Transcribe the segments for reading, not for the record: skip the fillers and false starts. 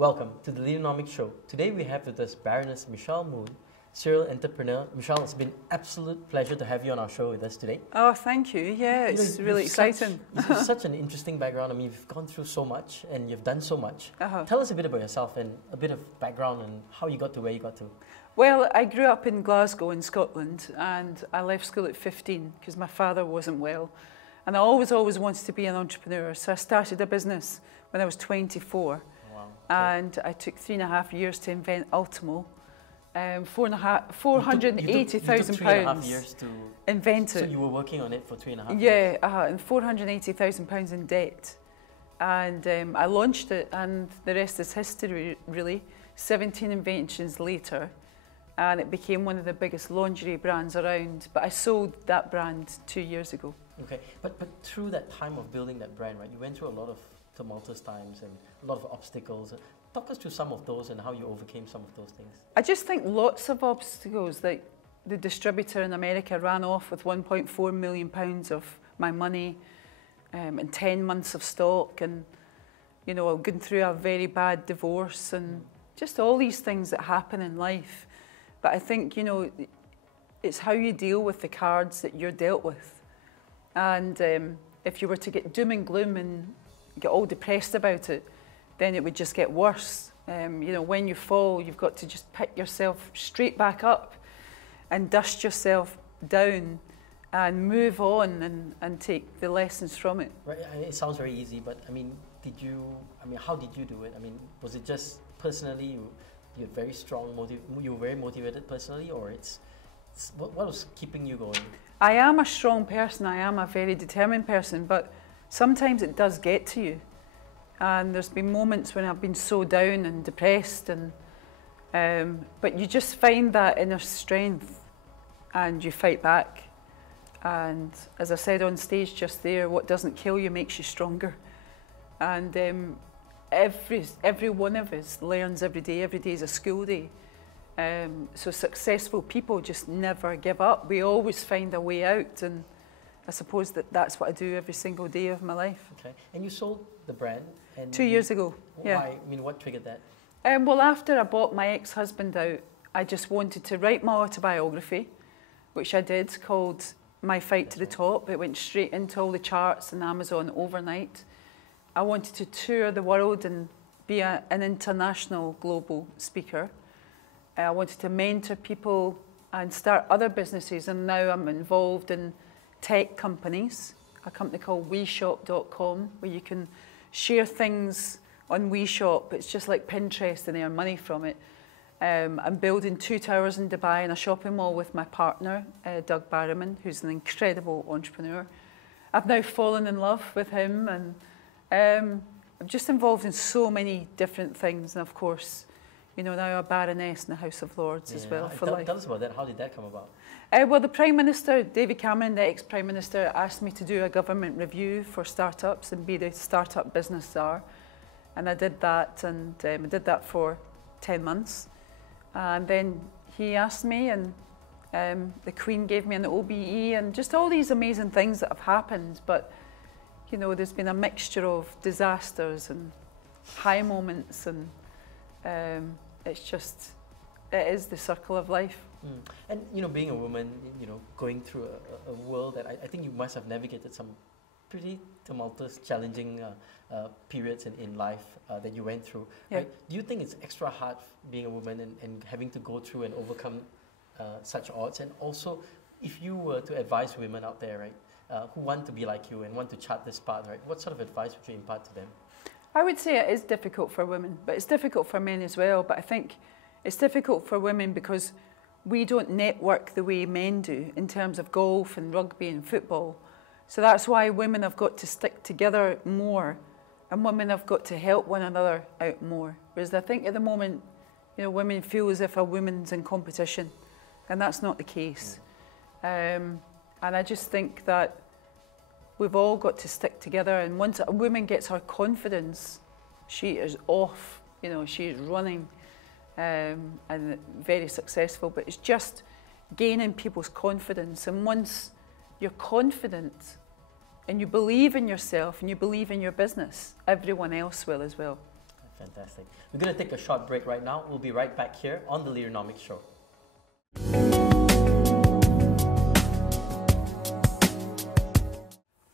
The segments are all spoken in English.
Welcome to the Leaderonomics show. Today we have with us Baroness Mone, serial entrepreneur. Michelle, it's been an absolute pleasure to have you on our show with us today. Oh, thank you. Yeah, it's really exciting. You've such an interesting background. I mean, you've gone through so much and you've done so much. Tell us a bit about yourself and a bit of background and how you got to where you got to. Well, I grew up in Glasgow in Scotland, and I left school at 15 because my father wasn't well. And I always wanted to be an entrepreneur. So I started a business when I was 24. Wow. And I took 3.5 years to invent Ultimo. £480,000 years to invent it. So you were working on it for 3.5 years? Yeah, and £480,000 in debt. And I launched it, and the rest is history, really. 17 inventions later, and it became one of the biggest lingerie brands around. But I sold that brand 2 years ago. Okay, but through that time of building that brand, right, you went through a lot of tumultuous times and a lot of obstacles. Talk us through some of those and how you overcame some of those things. I just think lots of obstacles. Like the distributor in America ran off with £1.4 million of my money and 10 months of stock, and you know, I've gone through a very bad divorce and just all these things that happen in life. But I think, you know, it's how you deal with the cards that you're dealt with. And if you were to get doom and gloom and get all depressed about it, then it would just get worse. You know, when you fall, you've got to just pick yourself straight back up and dust yourself down and move on and take the lessons from it. Right, it sounds very easy, but I mean, how did you do it? I mean, was it just personally, you're very strong, you were very motivated personally, or what was keeping you going? I am a strong person, I am a very determined person, but sometimes it does get to you. And there's been moments when I've been so down and depressed, and but you just find that inner strength and you fight back. And as I said on stage just there, what doesn't kill you makes you stronger. And every one of us learns every day. Every day is a school day. So successful people just never give up. We always find a way out, and I suppose that's what I do every single day of my life. Okay, and you sold the brand? And 2 years ago, yeah. Why? I mean, what triggered that? Well, after I bought my ex-husband out, I just wanted to write my autobiography, which I did, called My Fight to the Top. It went straight into all the charts and Amazon overnight. I wanted to tour the world and be an international global speaker. I wanted to mentor people and start other businesses, and now I'm involved in tech companies, a company called WeShop.com, where you can share things on WeShop. It's just like Pinterest and earn money from it. I'm building 2 towers in Dubai and a shopping mall with my partner, Doug Baroness, who's an incredible entrepreneur. I've now fallen in love with him, and I'm just involved in so many different things, and of course, you know, now a Baroness in the House of Lords as well for life. Tell us about that. How did that come about? Well, the Prime Minister, David Cameron, the ex-Prime Minister, asked me to do a government review for startups and be the startup business czar. And I did that, and I did that for 10 months. And then he asked me, and the Queen gave me an OBE, and just all these amazing things that have happened. But, you know, there's been a mixture of disasters and high moments, and it is the circle of life. And, you know, being a woman, you know, going through a world that I think you must have navigated some pretty tumultuous, challenging periods in life that you went through. Yeah. Right? Do you think it's extra hard being a woman and having to go through and overcome such odds? And also, if you were to advise women out there, right, who want to be like you and want to chart this path, right, what sort of advice would you impart to them? I would say it is difficult for women, but it's difficult for men as well. But I think it's difficult for women because we don't network the way men do in terms of golf and rugby and football. So that's why women have got to stick together more, and women have got to help one another out more. Whereas I think at the moment, you know, women feel as if a woman's in competition, and that's not the case. And I just think that we've all got to stick together, and once a woman gets her confidence, she is off, you know, she is running and very successful, but it's just gaining people's confidence. And once you're confident and you believe in yourself and you believe in your business, everyone else will as well. Fantastic. We're going to take a short break right now. We'll be right back here on the Leaderonomics Show.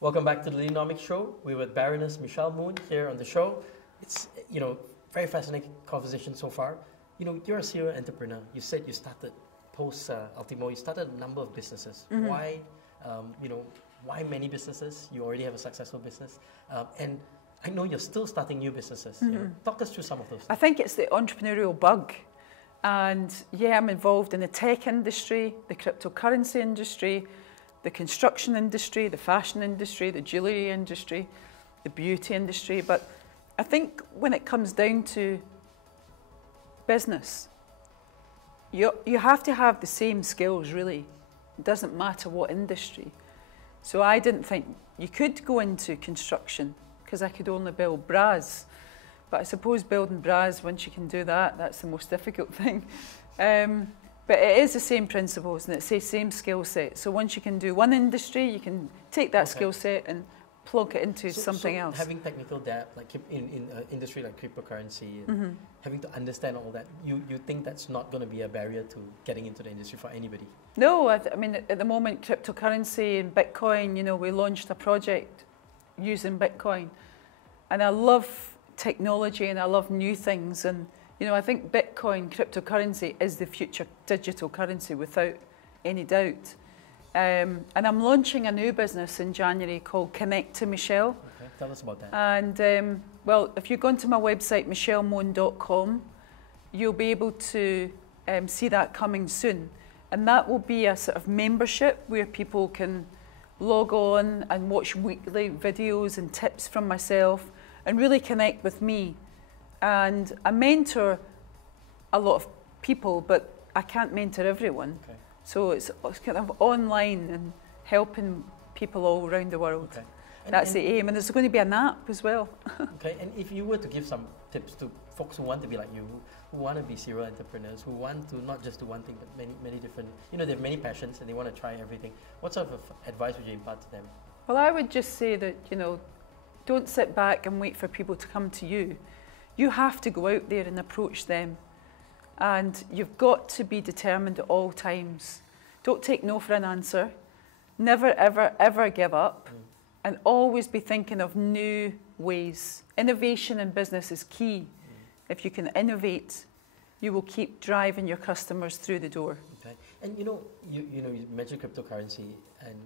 Welcome back to the Leaderonomics Show. We're with Baroness Michelle Mone here on the show. It's, very fascinating conversation so far. You're a serial entrepreneur. You said you started post Ultimo. You started a number of businesses. Mm-hmm. Why, why many businesses? You already have a successful business, and I know you're still starting new businesses. Mm-hmm. Talk us through some of those things. I think it's the entrepreneurial bug. And yeah, I'm involved in the tech industry, the cryptocurrency industry, the construction industry, the fashion industry, the jewellery industry, the beauty industry. But I think when it comes down to business, you have to have the same skills, really. It doesn't matter what industry. So I didn't think you could go into construction because I could only build bras. But I suppose building bras, once you can do that, that's the most difficult thing. But it is the same principles and it's the same skill set. So once you can do one industry, you can take that skill set and plug it into something else. Having technical depth, like in industry like cryptocurrency, and having to understand all that, you think that's not going to be a barrier to getting into the industry for anybody? No, I mean, at the moment, cryptocurrency and Bitcoin, we launched a project using Bitcoin. And I love technology and I love new things. And, I think Bitcoin, cryptocurrency, is the future digital currency without any doubt. And I'm launching a new business in January called Connect to Michelle. Okay, tell us about that. And, well, if you go onto my website, michellemone.com, you'll be able to see that coming soon. And that will be a sort of membership where people can log on and watch weekly videos and tips from myself and really connect with me. And I mentor a lot of people, but I can't mentor everyone. Okay. So it's kind of online and helping people all around the world. Okay. That's the aim. And there's going to be an app as well. Okay, and if you were to give some tips to folks who want to be like you, who want to be serial entrepreneurs, who want to not just do one thing, but many different, they have many passions and they want to try everything, what sort of advice would you impart to them? Well, I would just say that, don't sit back and wait for people to come to you. You have to go out there and approach them. And you've got to be determined at all times. Don't take no for an answer. Never, ever, ever give up. And always be thinking of new ways. Innovation in business is key. If you can innovate, you will keep driving your customers through the door. Okay. And you mentioned cryptocurrency, and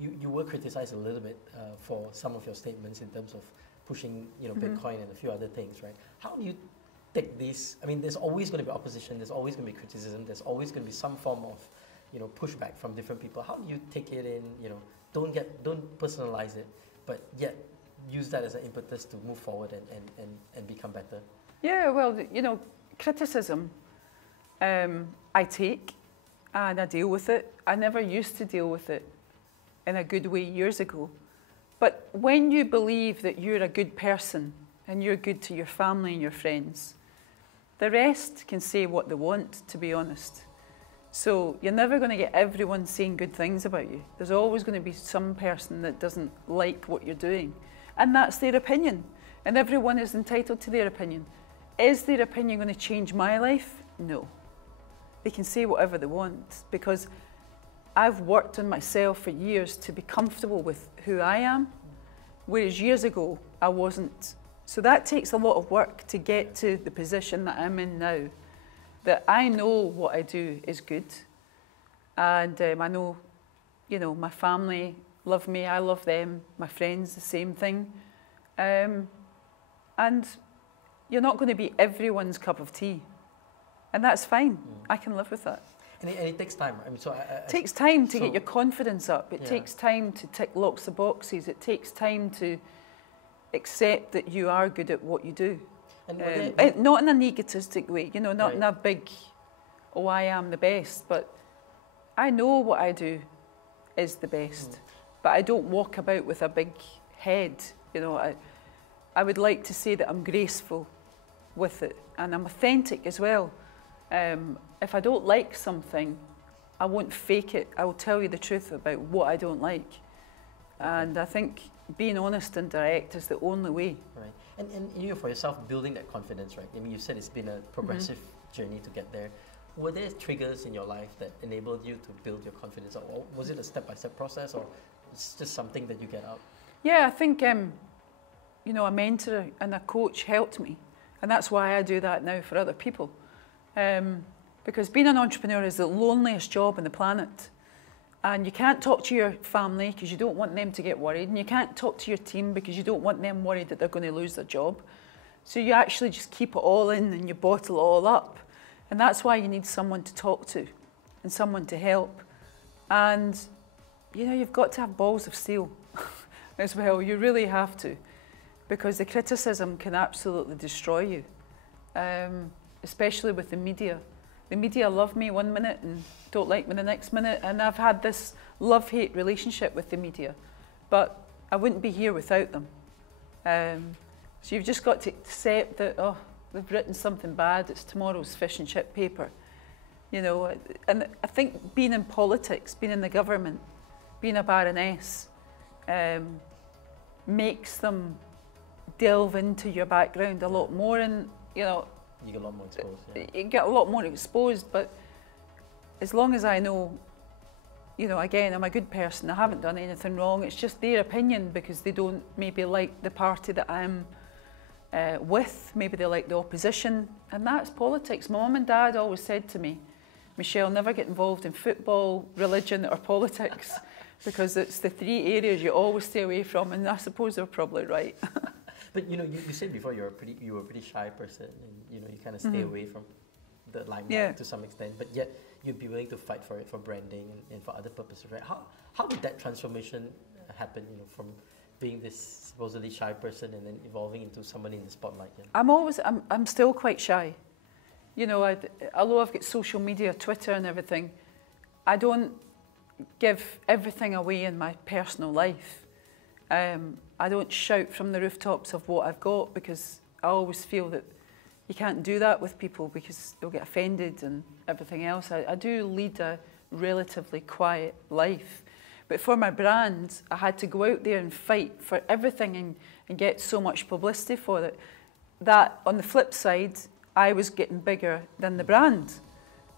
you were criticized a little bit for some of your statements in terms of pushing Bitcoin and a few other things, right? How do you take these? I mean, there's always going to be opposition, there's always going to be criticism, there's always going to be some form of pushback from different people. How do you take it in? Don't personalize it, but yet use that as an impetus to move forward and become better. Yeah, well, criticism I take and I deal with it. I never used to deal with it in a good way years ago. But when you believe that you're a good person and you're good to your family and your friends, the rest can say what they want, to be honest. So you're never going to get everyone saying good things about you. There's always going to be some person that doesn't like what you're doing. And that's their opinion. And everyone is entitled to their opinion. Is their opinion going to change my life? No. They can say whatever they want because I've worked on myself for years to be comfortable with who I am, whereas years ago I wasn't. So that takes a lot of work to get to the position that I'm in now. That I know what I do is good, and I know, my family love me, I love them, my friends, the same thing. And you're not going to be everyone's cup of tea, and that's fine. I can live with that. And it takes time. I mean, it takes time to get your confidence up. It takes time to tick lots of boxes. It takes time to accept that you are good at what you do. Not in an egotistic way, not in a big, I am the best, but I know what I do is the best. But I don't walk about with a big head, I would like to say that I'm graceful with it, and I'm authentic as well. If I don't like something, I won't fake it. I will tell you the truth about what I don't like. And I think, being honest and direct is the only way. Right. And you know, for yourself, building that confidence, right? I mean, you said it's been a progressive journey to get there. Were there triggers in your life that enabled you to build your confidence? Or was it a step-by-step process, or it's just something that you get out? Yeah, I think, you know, a mentor and a coach helped me. And that's why I do that now for other people. Because being an entrepreneur is the loneliest job on the planet. And you can't talk to your family because you don't want them to get worried. And you can't talk to your team because you don't want them worried that they're going to lose their job. So you actually just keep it all in and you bottle it all up. And that's why you need someone to talk to and someone to help. And, you know, you've got to have balls of steel as well. You really have to. Because the criticism can absolutely destroy you. Especially with the media. The media love me one minute and don't like me the next minute. And I've had this love-hate relationship with the media. But I wouldn't be here without them. So you've just got to accept that, oh, they've written something bad, it's tomorrow's fish and chip paper. You know, and I think being in politics, being in the government, being a Baroness, makes them delve into your background a lot more, and, you know, you get a lot more exposed. Yeah. You get a lot more exposed, but as long as I know, you know, again, I'm a good person, I haven't done anything wrong, it's just their opinion because they don't maybe like the party that I'm with, maybe they like the opposition, and that's politics. My mum and dad always said to me, Michelle, never get involved in football, religion or politics because it's the three areas you always stay away from, and I suppose they're probably right. But you know, you said before you were a pretty shy person, and you know, you kind of stay away from the limelight to some extent. But yet you'd be willing to fight for it, for branding and for other purposes, right? How did that transformation happen? You know, from being this supposedly shy person and then evolving into someone in the spotlight. Yeah? I'm still quite shy. You know, although I've got social media, Twitter and everything, I don't give everything away in my personal life. I don't shout from the rooftops of what I've got because I always feel that you can't do that with people because they'll get offended and everything else. I do lead a relatively quiet life. But for my brand, I had to go out there and fight for everything and get so much publicity for it. That, on the flip side, I was getting bigger than the brand.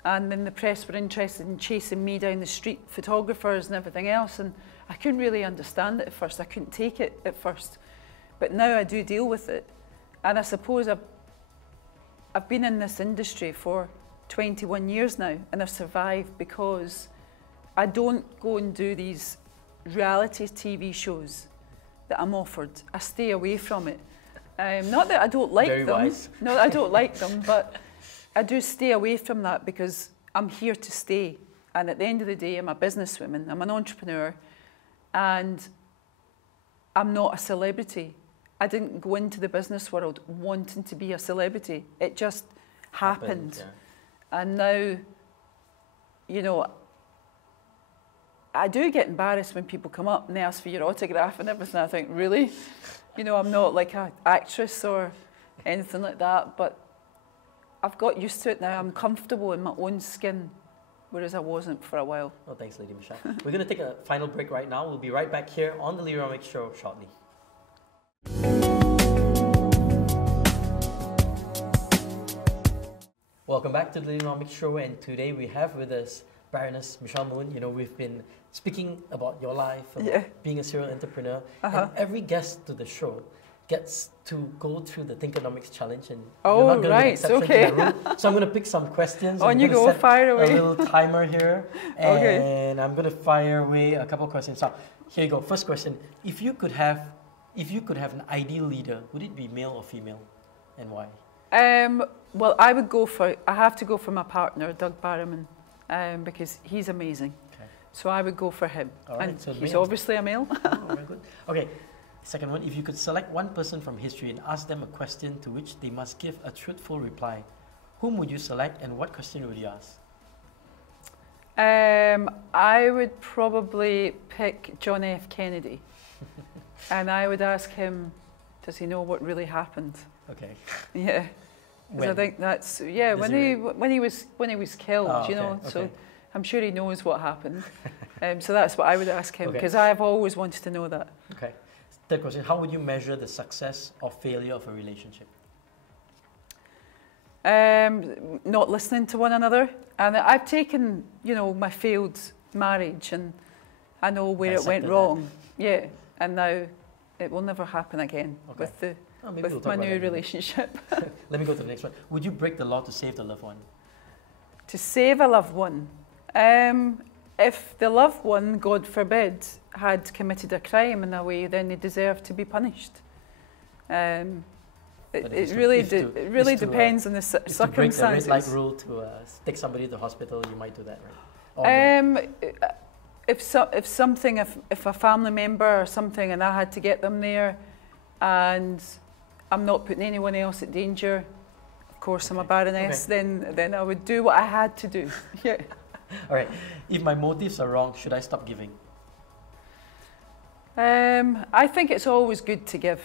And then the press were interested in chasing me down the street, photographers and everything else. And I couldn't really understand it at first. I couldn't take it at first. But now I do deal with it. And I suppose I've been in this industry for 21 years now, and I've survived because I don't go and do these reality TV shows that I'm offered. I stay away from it. Not that I don't like Very them. wise. No, I don't like them, but I do stay away from that because I'm here to stay. And at the end of the day, I'm a businesswoman, I'm an entrepreneur, and I'm not a celebrity. I didn't go into the business world wanting to be a celebrity. It just happened. Yeah. And now, you know, I do get embarrassed when people come up and they ask for your autograph and everything. I think, really? You know, I'm not like an actress or anything like that, but I've got used to it now. I'm comfortable in my own skin, whereas I wasn't for a while. Oh, thanks, Lady Michelle. We're going to take a final break right now. We'll be right back here on the Leaderonomics Show shortly. Welcome back to the Leaderonomics Show, and today we have with us Baroness Michelle Mone. You know, we've been speaking about your life, about being a serial entrepreneur, and every guest to the show gets to go through the Thinkonomics challenge, and you're not going to be an exception to that rule. So I'm going to pick some questions. On you go, fire away. A little timer here, and I'm going to fire away a couple of questions. So here you go. First question: If you could have an ideal leader, would it be male or female, and why? Well, I have to go for my partner, Doug Barrowman, because he's amazing. Okay. So I would go for him. All right, and so he's obviously a male. Oh, very good. Okay, second one. If you could select one person from history and ask them a question to which they must give a truthful reply, whom would you select and what question would you ask? I would probably pick John F. Kennedy. And I would ask him, does he know what really happened? Okay. Yeah. Because I think that's when he was killed, you know. Okay. So I'm sure he knows what happened. So that's what I would ask him because I've always wanted to know that. Okay. third question, how would you measure the success or failure of a relationship? Not listening to one another. And I've taken, you know, my failed marriage and I know where it went wrong. Yeah, and now it will never happen again with my new relationship. Let me go to the next one. Would you break the law to save the loved one? To save a loved one? If the loved one, God forbid, had committed a crime in a way, then they deserve to be punished. It really depends on the circumstances. To break the red light rule to take somebody to the hospital, you might do that, right? If a family member or something and I had to get them there and I'm not putting anyone else at danger, of course I'm a Baroness, then I would do what I had to do. Yeah. All right. If my motives are wrong, should I stop giving? I think it's always good to give.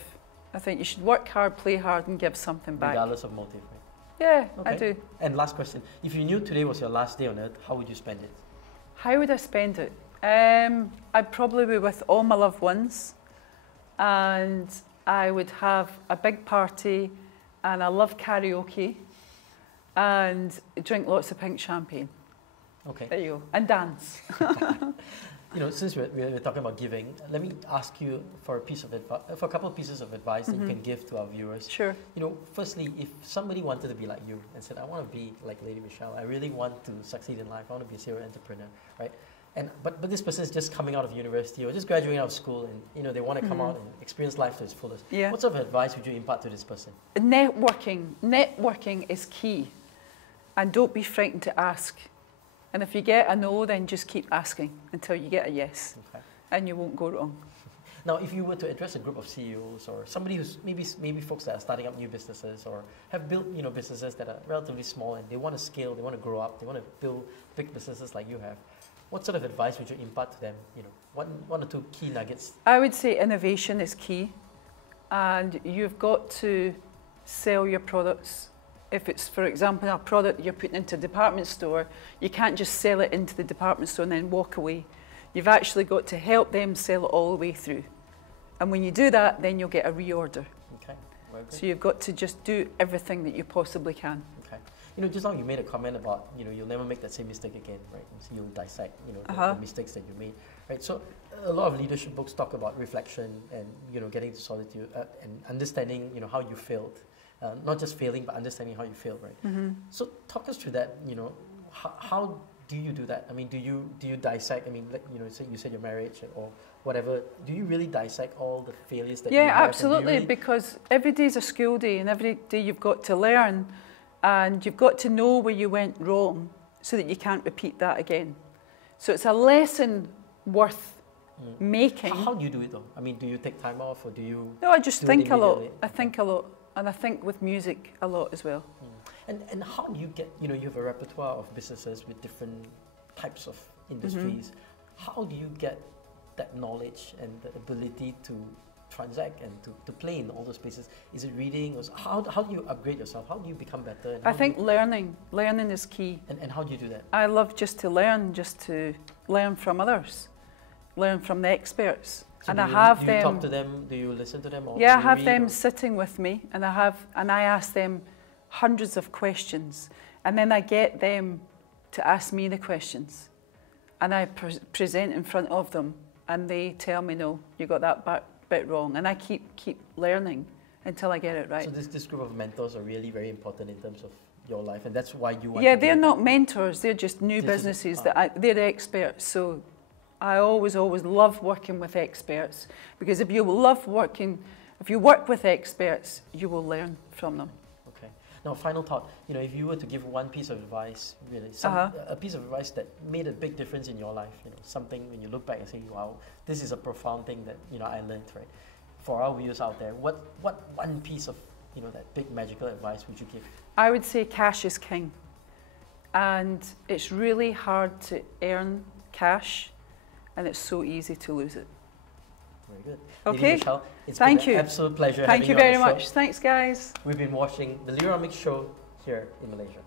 I think you should work hard, play hard and give something back. Regardless of motive, right? Yeah, I do. And last question. If you knew today was your last day on earth, how would you spend it? How would I spend it? I'd probably be with all my loved ones and I would have a big party and I love karaoke and drink lots of pink champagne. Okay. There you go. And dance. You know, since we're talking about giving, let me ask you for a couple of pieces of advice that you can give to our viewers. Sure. You know, firstly, if somebody wanted to be like you and said, I want to be like Lady Michelle, I really want to succeed in life, I want to be a serial entrepreneur, right? But this person is just coming out of university or just graduating out of school and, you know, they want to come out and experience life to its fullest. Yeah. What sort of advice would you impart to this person? Networking is key. And don't be frightened to ask. And if you get a no, then just keep asking until you get a yes. Okay. And you won't go wrong. Now, if you were to address a group of CEOs or somebody who's maybe folks that are starting up new businesses or have built, you know, businesses that are relatively small and they want to scale, they want to grow up, they want to build big businesses like you have, what sort of advice would you impart to them? You know, one or two key nuggets. I would say innovation is key, and you've got to sell your products. If it's, for example, a product you're putting into a department store, you can't just sell it into the department store and then walk away. You've actually got to help them sell it all the way through. And when you do that, then you'll get a reorder. Okay. Very good. So you've got to just do everything that you possibly can. Okay. You know, just now you made a comment about, you know, you'll never make that same mistake again, right? So you'll dissect, you know, the mistakes that you made, right? So a lot of leadership books talk about reflection and, you know, getting to solitude and understanding, you know, how you failed. Not just failing, but understanding how you failed, right? So talk us through that, you know, how do you do that? I mean, do you dissect, I mean, like, you know, you said your marriage or whatever, do you really dissect all the failures that you have? Yeah, absolutely, because every day is a school day and every day you've got to learn and you've got to know where you went wrong so that you can't repeat that again. So it's a lesson worth making. How do you do it though? I mean, do you take time off or do you... No, I just think a lot. I think a lot. And I think with music a lot as well. And how do you get, you know, you have a repertoire of businesses with different types of industries. How do you get that knowledge and the ability to transact and to play in all those spaces? Is it reading? Or how do you upgrade yourself? How do you become better? And I think learning is key. And how do you do that? I love just to learn from others, learn from the experts. So and do you talk to them? Do you listen to them? Or yeah, I have them sitting with me, and I ask them hundreds of questions, and then I get them to ask me the questions, and I present in front of them, and they tell me, no, you got that bit wrong, and I keep learning until I get it right. So this group of mentors are really very important in terms of your life, and that's why you want. Yeah, they're not mentors; they're just new businesses they're experts. So I always love working with experts, because if you work with experts, you will learn from them. Okay. Now, final thought. You know, if you were to give one piece of advice, really, a piece of advice that made a big difference in your life, you know, something when you look back and say, wow, this is a profound thing that, you know, I learned, right? For our viewers out there, what one piece of, you know, that big magical advice would you give? I would say cash is king, and it's really hard to earn cash. And it's so easy to lose it. Very good. Okay. Michelle, it's Thank been you. an absolute pleasure Thank having you you on very the show. much. Thanks, guys. We've been watching the Leaderonomics show here in Malaysia.